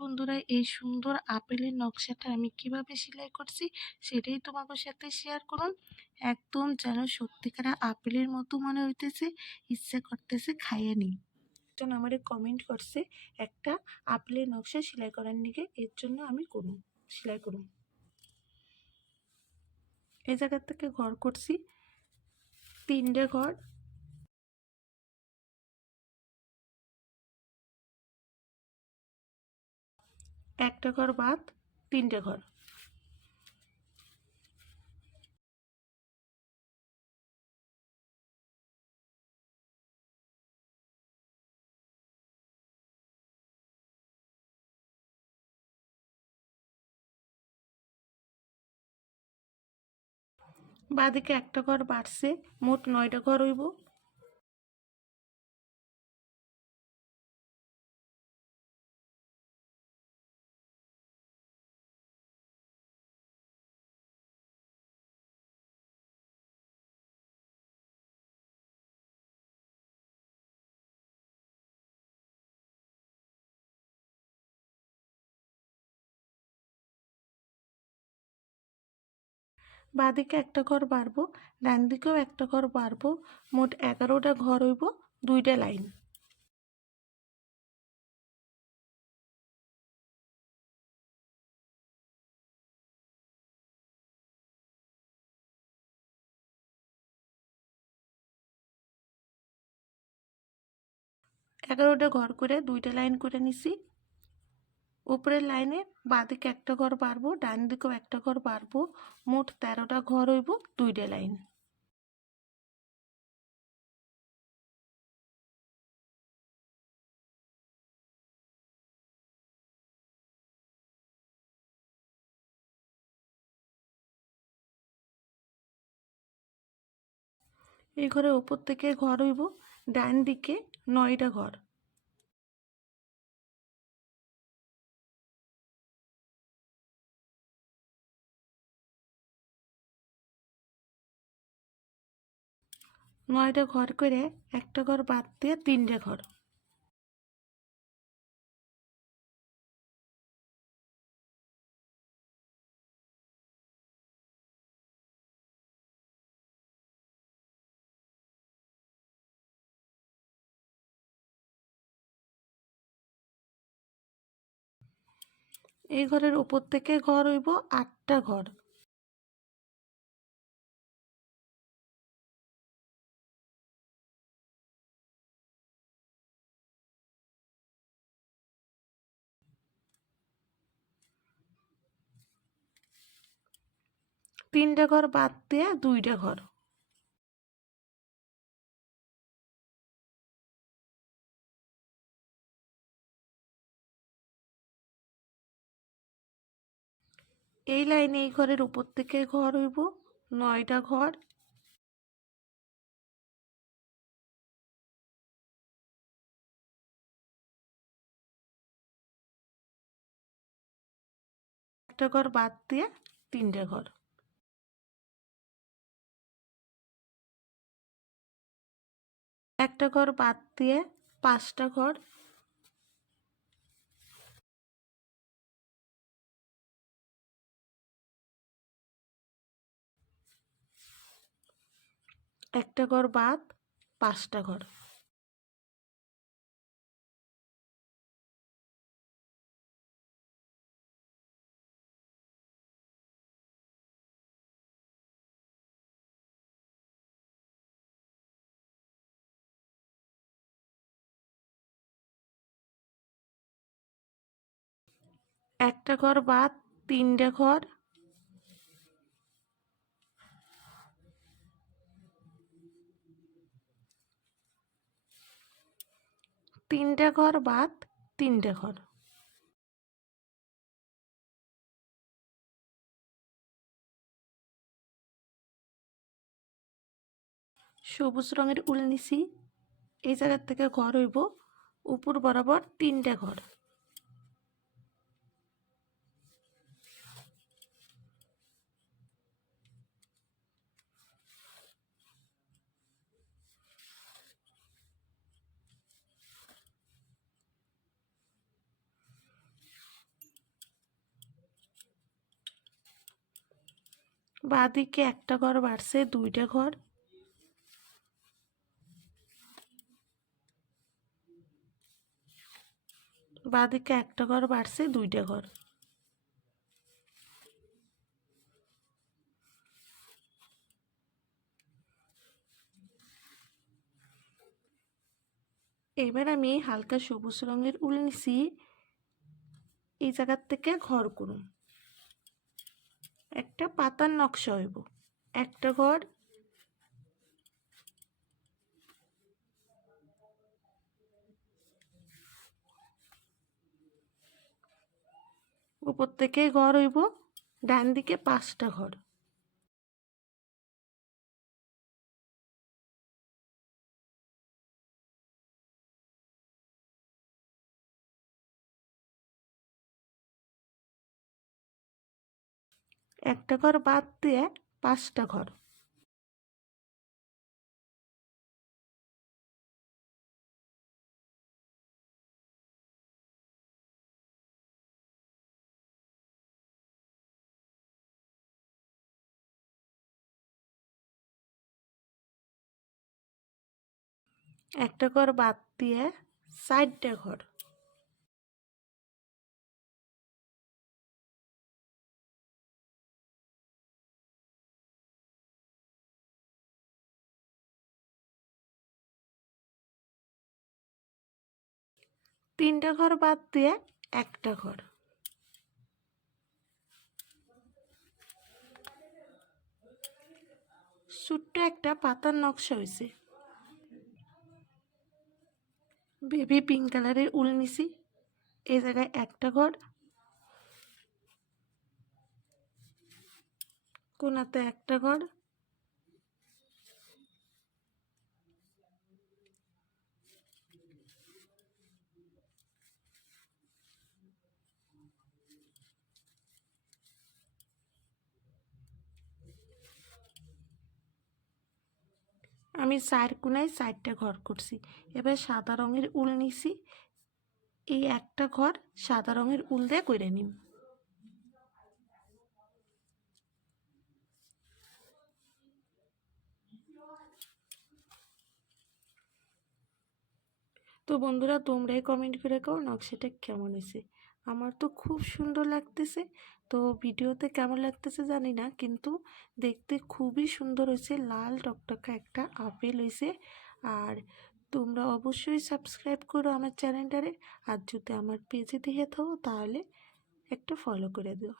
বন্ধুরা, এই সুন্দর আপেলের নকশাটা আমি কিভাবে সেলাই করছি সেটাই তোমাদের সাথে শেয়ার করুন। একদম যেন সত্যিকার আপেলের মতো মনে হইতেছে, ইচ্ছা করতেছে খাইয়ে নিই। একজন আমারে কমেন্ট করছে একটা আপেলের নকশা সেলাই করার নিকে, এর জন্য আমি সেলাই করুন। এই জায়গা থেকে ঘর করছি 3টে ঘর, একটা ঘর বাদ 3টে ঘর। বাঁদিকে একটা ঘর বাড়ছে, মোট 9টা ঘর হইব। বাঁদিকে একটা ঘর বাড়বো, ডান দিকেও একটা ঘর বাড়বো, মোট 11টা ঘর হইব, 2টা লাইন। এগারোটা ঘর করে 2টা লাইন করে নিছি। উপরের লাইনে বাঁদিকে একটা ঘর বাড়বো, ডান দিকেও একটা ঘর বাড়বো, মোট 13টা ঘর হইব, 2টা লাইন। এই ঘরের উপর থেকে ঘর হইব ডান দিকে 9টা ঘর। নয়টা ঘর করে একটা ঘর বাদ দিয়ে 3টে ঘর। এই ঘরের উপর থেকে ঘর হইব 8টা ঘর। তিনটে ঘর বাদ দিয়ে 2টা ঘর। এই লাইনে এই ঘরের উপর থেকে ঘর হইব 9টা ঘর। একটা ঘর বাদ দিয়ে 3টে ঘর। একটা ঘর বাদ দিয়ে 5টা ঘর। একটা ঘর বাদ 5টা ঘর। একটা ঘর বাদ 3টে ঘর। তিনটে ঘর বাদ 3টে ঘর। সবুজ রঙের উল নিছি। এই জায়গার থেকে ঘর হইব উপর বরাবর 3টে ঘর। বাঁদিকে একটা ঘর বাড়ছে 2টা ঘর, বাঁদিকে একটা ঘর বাড়ছে 2টা ঘর। এবার আমি হালকা সবুজ রঙের উল নিছি, এই জায়গার থেকে ঘর করুন, একটা পাতার নকশা হইব। একটা ঘর, উপর থেকে ঘর হইব, ডান দিকে 5টা ঘর। একটা ঘর বাদ দিয়ে 5টা ঘর। একটা ঘর বাদ দিয়ে 4টা ঘর। তিনটা ঘর বাদ দিয়ে একটা ঘর। ছোট্ট একটা পাতার নকশা হয়েছে। বেবি পিঙ্ক কালারের উল নিছি, এই জায়গায় একটা ঘর, কোনাতে একটা ঘর, আমি 4 কোনায় 4টা ঘর করছি। এবার সাদা রঙের উল নিছি, এই একটা ঘর সাদা রঙের উল দিয়ে করে নিব। তো বন্ধুরা, তোমরাই কমেন্ট করে কও নকশাটা কেমন হয়েছে। আমার তো খুব সুন্দর লাগতেছে। তো ভিডিওতে কেমন লাগতেছে জানি না, কিন্তু দেখতে খুবই সুন্দর হয়েছে। লাল টকটকা একটা আপেল হয়েছে। আর তোমরা অবশ্যই সাবস্ক্রাইব করো আমার চ্যানেলটারে। আর যদি আমার পেজে দেখে থাকো তাহলে একটা ফলো করে দিও।